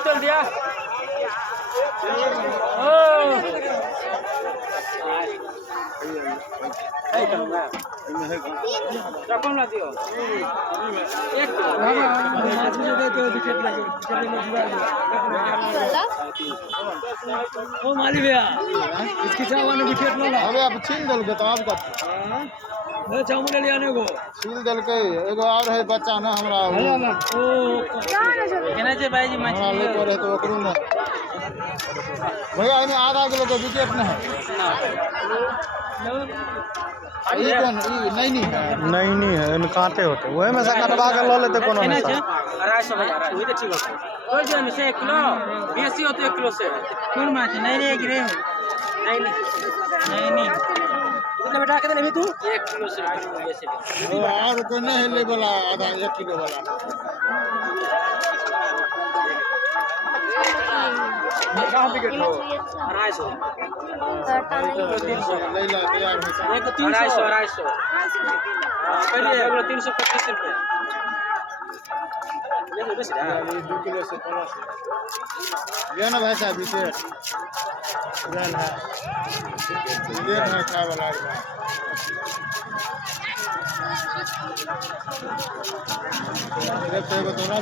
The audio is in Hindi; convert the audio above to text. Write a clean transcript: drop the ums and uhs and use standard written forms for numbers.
चल दिया ओ माली भैया इसकी चावल विकेट लो ना अबे अब छीन दल के तो आपका चावल ले आने को छीन दल के एगो और है बच्चा ना हमरा ओ केना जे भाई जी हमरा लोग रहे तो ओकरो में भैया इने आधा किलो के विकेट ना है ई कौन ई नहीं है इन कांटे होते ओए में से कटवा के ल लेते कोनो में 250 भैया वही तो ठीक होता कोई जन से 1 किलो बेसी होते 1 किलो से कौन माछ नहीं रे गिरे नहीं मतलब बेटा कितने भी तू 1 किलो से बेसी और कोई नहीं ले वाला आधा 1 किलो वाला कहां विकेट हो 250 लैला तैयार है 250 करिए 325 रुपए ये 2 किलो से प्लस ये ना भाई साहब विकेट रन है देख है खा वाला देखते हो तो ना